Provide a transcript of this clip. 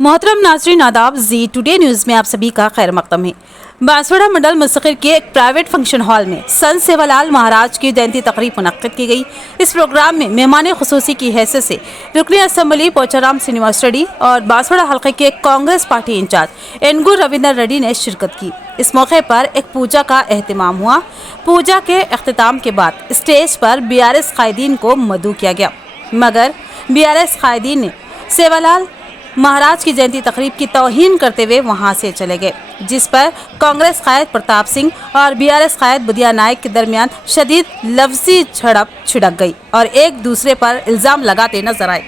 मोहतरम नाजरीन आदाब, जी टुडे न्यूज़ में आप सभी का खैर मकदम है। बांसवाड़ा मंडल मुस्तकिर के एक प्राइवेट फंक्शन हॉल में संत सेवालाल महाराज की जयंती तकरीब मुनक्किद की गई। इस प्रोग्राम में मेहमान खुसूसी की हैसियत से रुकनी असम्बली पोचाराम श्रीनिवास रेड्डी और बांसवाड़ा हल्के के कांग्रेस पार्टी इंचार्ज एनगू रविंदर रेड्डी ने शिरकत की। इस मौके पर एक पूजा का एहतमाम हुआ। पूजा के अख्तिताम के बाद स्टेज पर BRS कायदीन को मदऊ किया गया, मगर BRS कायदीन ने सेवालाल महाराज की जयंती तकरीब की तौहीन करते हुए वहां से चले गए, जिस पर कांग्रेस कायद प्रताप सिंह और BRS कायद बुदिया नायक के दरमियान शदीद लफ्जी झड़प छिड़क गई और एक दूसरे पर इल्जाम लगाते नजर आए।